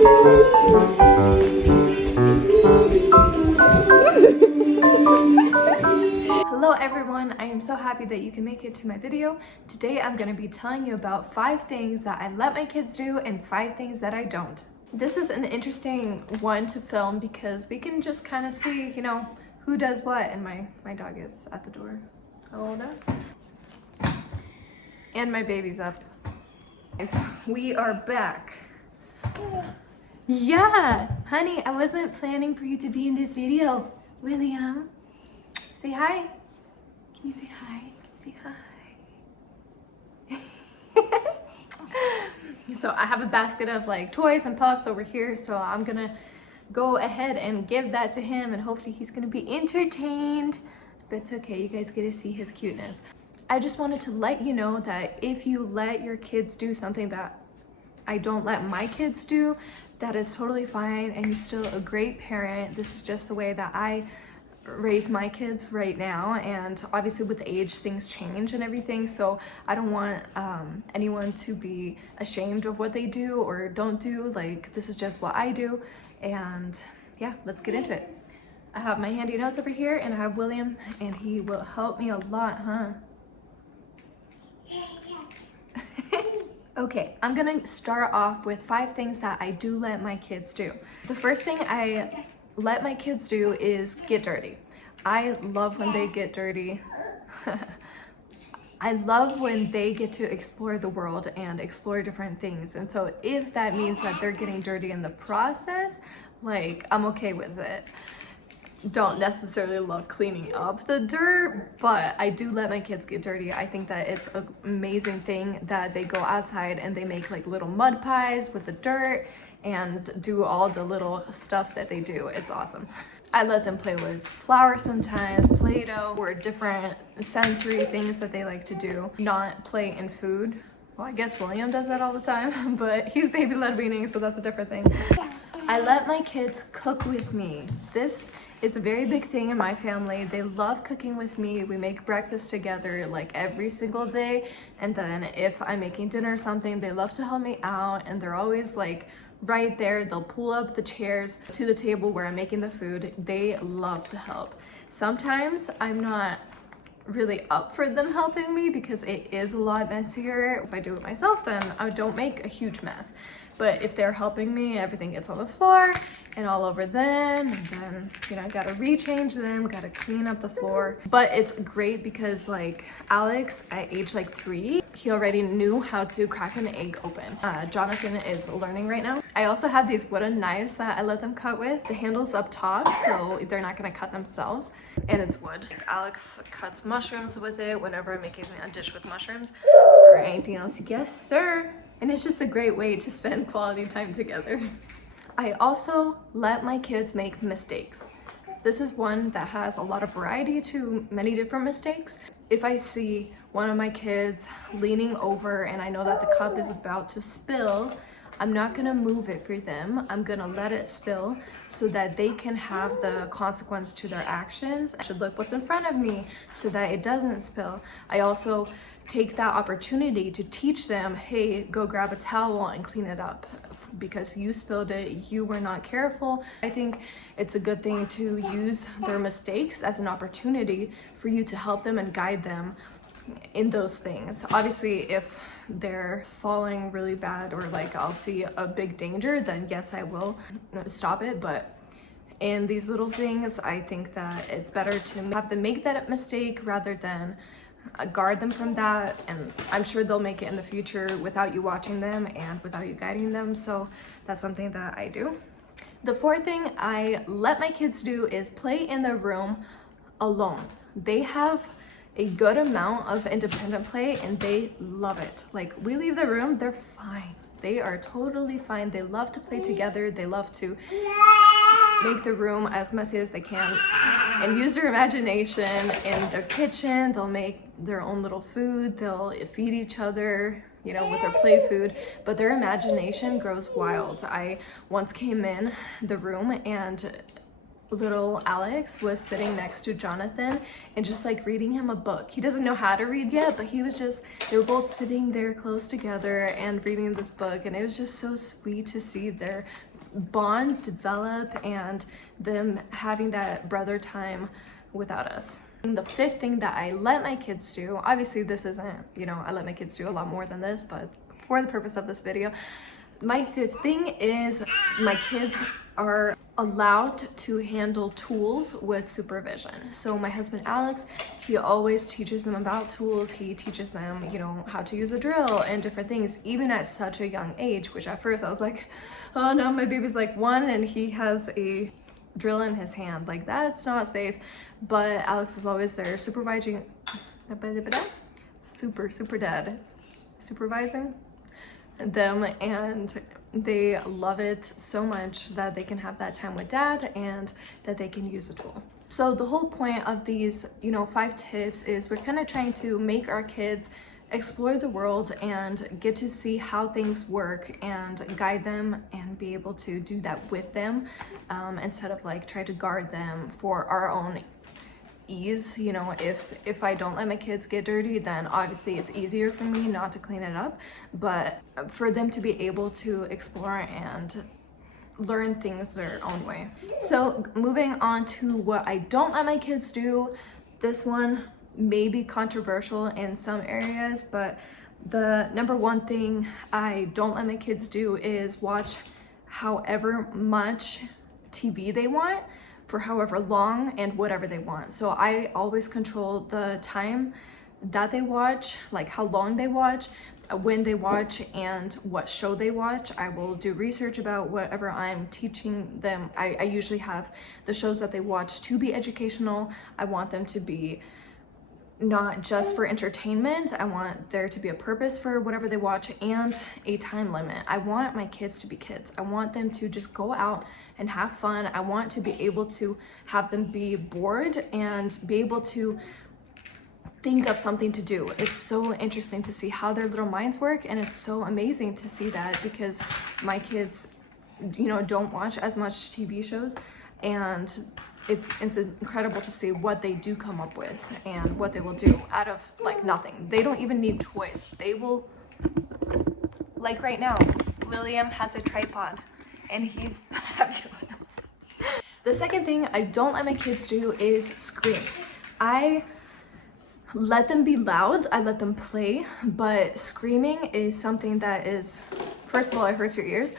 Hello everyone, I am so happy that you can make it to my video. Today I'm going to be telling you about 5 things that I let my kids do and 5 things that I don't. This is an interesting one to film because we can just kind of see, you know, who does what. And my dog is at the door. Hold up. And my baby's up. We are back. Yeah, honey, I wasn't planning for you to be in this video. William, say hi. Can you say hi? Can you say hi? So I have a basket of like toys and puffs over here, so I'm gonna go ahead and give that to him and hopefully he's gonna be entertained. That's okay, you guys get to see his cuteness. I just wanted to let you know that if you let your kids do something that I don't let my kids do, that is totally fine and you're still a great parent. This is just the way that I raise my kids right now, and obviously with age things change and everything, so I don't want anyone to be ashamed of what they do or don't do. Like, this is just what I do, and yeah, let's get into it. I have my handy notes over here and I have William and he will help me a lot, huh? Okay, I'm gonna start off with 5 things that I do let my kids do. The first thing I let my kids do is get dirty. I love when they get dirty. I love when they get to explore the world and explore different things. And so if that means that they're getting dirty in the process, like, I'm okay with it. Don't necessarily love cleaning up the dirt, but I do let my kids get dirty. I think that it's an amazing thing that they go outside and they make like little mud pies with the dirt and do all the little stuff that they do. It's awesome. I let them play with flowers sometimes, Play-Doh, or different sensory things that they like to do. Not play in food. Well, I guess William does that all the time, but he's baby-led weaning, so that's a different thing. I let my kids cook with me. This is a very big thing in my family. They love cooking with me. We make breakfast together like every single day. And then if I'm making dinner or something, they love to help me out. And they're always like right there. They'll pull up the chairs to the table where I'm making the food. They love to help. Sometimes I'm not really up for them helping me because it is a lot messier. If I do it myself, then I don't make a huge mess. But if they're helping me, everything gets on the floor and all over them, and then, you know, I gotta rechange them, gotta clean up the floor. But it's great because like Alex, at age like 3, he already knew how to crack an egg open. Jonathan is learning right now. I also have these wooden knives that I let them cut with. The handle's up top, so they're not gonna cut themselves, and it's wood. Alex cuts mushrooms with it whenever I'm making a dish with mushrooms or anything else. Yes, sir. And it's just a great way to spend quality time together. I also let my kids make mistakes. This is one that has a lot of variety to many different mistakes. If I see one of my kids leaning over and I know that the cup is about to spill, I'm not gonna move it for them. I'm gonna let it spill so that they can have the consequence to their actions. I should look what's in front of me so that it doesn't spill. I also take that opportunity to teach them, hey, go grab a towel and clean it up because you spilled it, you were not careful. I think it's a good thing to use their mistakes as an opportunity for you to help them and guide them in those things. Obviously, if they're falling really bad or like I'll see a big danger, then yes, I will stop it. But in these little things, I think that it's better to have them make that mistake rather than guard them from that, and I'm sure they'll make it in the future without you watching them and without you guiding them. So that's something that I do. The 4th thing I let my kids do is play in their room alone. They have a good amount of independent play and they love it. Like, we leave the room, they're fine. They are totally fine. They love to play together. They love to make the room as messy as they can and use their imagination in their kitchen. They'll make their own little food. They'll feed each other, you know, with their play food, but their imagination grows wild. I once came in the room and little Alex was sitting next to Jonathan and just like reading him a book. He doesn't know how to read yet, but he was just, they were both sitting there close together and reading this book, and it was just so sweet to see their bond develop and them having that brother time without us. And the fifth thing that I let my kids do, obviously this isn't, you know, I let my kids do a lot more than this, but for the purpose of this video, my fifth thing is my kids are allowed to handle tools with supervision. So my husband Alex, he always teaches them about tools. He teaches them, you know, how to use a drill and different things, even at such a young age, which at first I was like, oh no, my baby's like 1 and he has a drill in his hand. Like, that's not safe. But Alex is always there supervising them, and they love it so much that they can have that time with dad and that they can use a tool. So the whole point of these, you know, 5 tips is we're kind of trying to make our kids explore the world and get to see how things work and guide them and be able to do that with them, instead of like try to guard them for our own ease. You know, if I don't let my kids get dirty, then obviously it's easier for me not to clean it up, but for them to be able to explore and learn things their own way. So moving on to what I don't let my kids do, this one may be controversial in some areas, but the number one thing I don't let my kids do is watch however much TV they want for however long and whatever they want. So I always control the time that they watch, like how long they watch, when they watch, and what show they watch. I will do research about whatever I'm teaching them. I usually have the shows that they watch to be educational. I want them to be not just for entertainment. I want there to be a purpose for whatever they watch and a time limit. I want my kids to be kids. I want them to just go out and have fun. I want to be able to have them be bored and be able to think of something to do. It's so interesting to see how their little minds work, and it's so amazing to see that because my kids, you know, don't watch as much TV shows, and it's incredible to see what they do come up with and what they will do out of like nothing. They don't even need toys. They will, like right now, William has a tripod and he's fabulous. The second thing I don't let my kids do is scream. I let them be loud, I let them play, but screaming is something that is, first of all, it hurts your ears.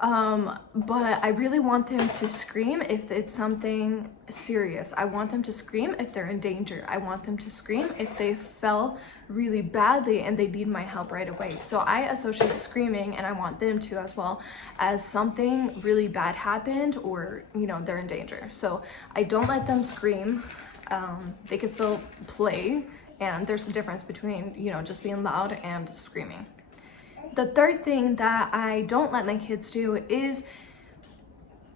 But I really want them to scream if it's something serious. I want them to scream if they're in danger. I want them to scream if they fell really badly and they need my help right away. So I associate screaming, and I want them to as well, as something really bad happened or, you know, they're in danger. So I don't let them scream. They can still play, and there's a difference between, you know, just being loud and screaming. The third thing that I don't let my kids do is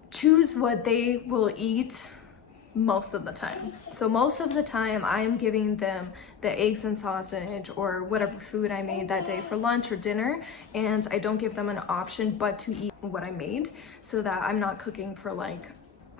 choose what they will eat most of the time. So most of the time I'm giving them the eggs and sausage or whatever food I made that day for lunch or dinner, and I don't give them an option but to eat what I made, so that I'm not cooking for like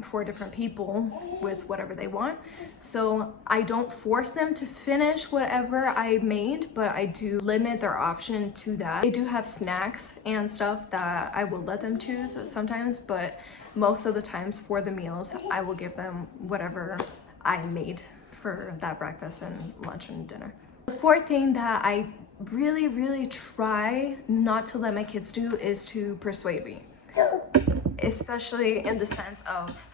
4 different people with whatever they want. So I don't force them to finish whatever I made, but I do limit their option to that. They do have snacks and stuff that I will let them choose sometimes, but most of the times for the meals, I will give them whatever I made for that breakfast and lunch and dinner. The fourth thing that I really try not to let my kids do is to persuade me, especially in the sense of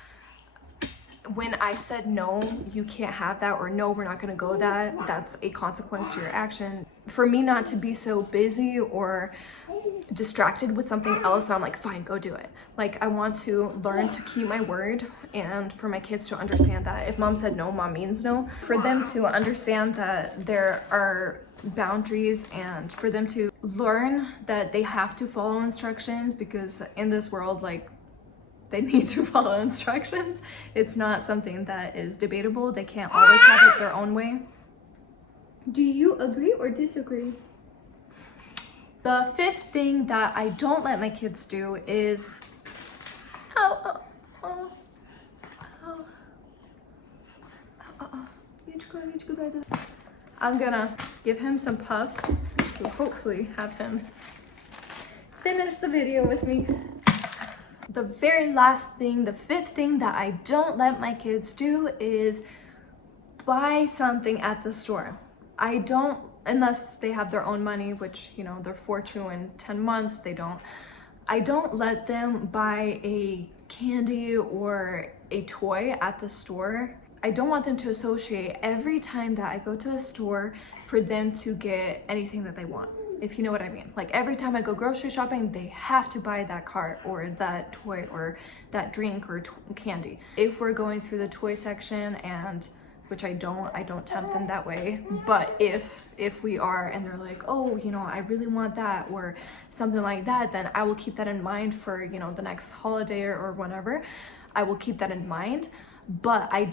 when I said no, you can't have that, or no, we're not gonna go that, that's a consequence to your action. For me not to be so busy or distracted with something else, I'm like, fine, go do it. Like, I want to learn to keep my word, and for my kids to understand that if mom said no, mom means no. For them to understand that there are boundaries, and for them to learn that they have to follow instructions, because in this world, like, they need to follow instructions. It's not something that is debatable. They can't always have it their own way. Do you agree or disagree? The fifth thing that I don't let my kids do is I'm gonna give him some puffs to hopefully have him finish the video with me. The very last thing, the fifth thing that I don't let my kids do is buy something at the store. I don't, unless they have their own money, which, you know, they're 4, 2, and 10 months, they don't. I don't let them buy a candy or a toy at the store. I don't want them to associate every time that I go to a store for them to get anything that they want, if you know what I mean. Like every time I go grocery shopping, they have to buy that cart or that toy or that drink or candy. If we're going through the toy section, and which I don't tempt them that way, but if we are and they're like, oh, you know, I really want that or something like that, then I will keep that in mind for, you know, the next holiday or whatever. I will keep that in mind, but I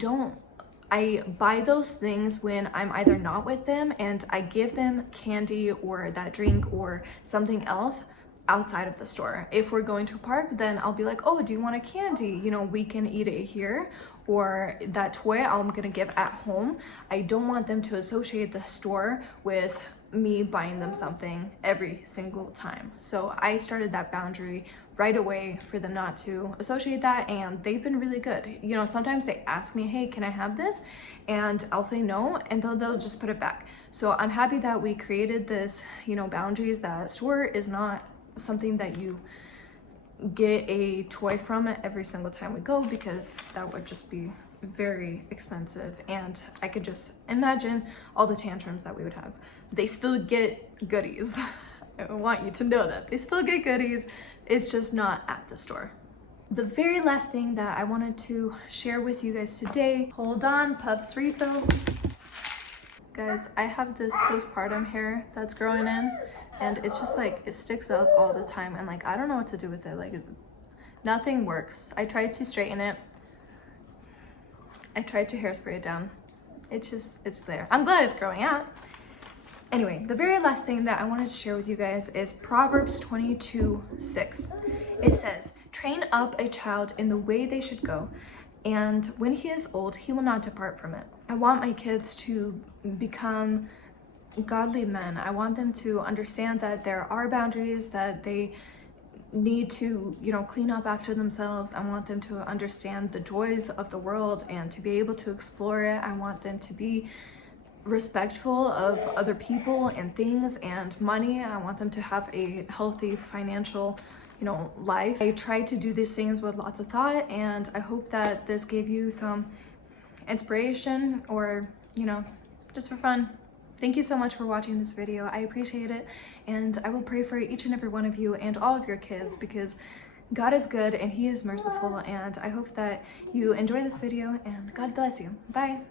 buy those things when I'm either not with them, and I give them candy or that drink or something else outside of the store. If we're going to a park, then I'll be like, oh, do you want a candy? You know, we can eat it here. Or that toy I'm gonna give at home. I don't want them to associate the store with me buying them something every single time. So I started that boundary right away for them not to associate that, and they've been really good. You know, sometimes they ask me, hey, can I have this? And I'll say no, and they'll just put it back. So I'm happy that we created this, you know, boundaries, that store is not something that you get a toy from it every single time we go, because that would just be very expensive, and I could just imagine all the tantrums that we would have. So they still get goodies. I want you to know that they still get goodies, it's just not at the store. The very last thing that I wanted to share with you guys today, hold on, pups refill. Guys, I have this postpartum hair that's growing in, and it's just like, it sticks up all the time, and like, I don't know what to do with it. Like, nothing works. I tried to straighten it. I tried to hairspray it down. It's there. I'm glad it's growing out. Anyway, the very last thing that I wanted to share with you guys is Proverbs 22:6. It says, train up a child in the way they should go, and when he is old, he will not depart from it. I want my kids to become godly men. I want them to understand that there are boundaries, that they need to, you know, clean up after themselves. I want them to understand the joys of the world and to be able to explore it. I want them to be respectful of other people and things and money. I want them to have a healthy financial, you know, life. I try to do these things with lots of thought, and I hope that this gave you some inspiration, or, you know, just for fun. Thank you so much for watching this video. I appreciate it, and I will pray for each and every one of you and all of your kids, because God is good and He is merciful, and I hope that you enjoy this video, and God bless you. Bye.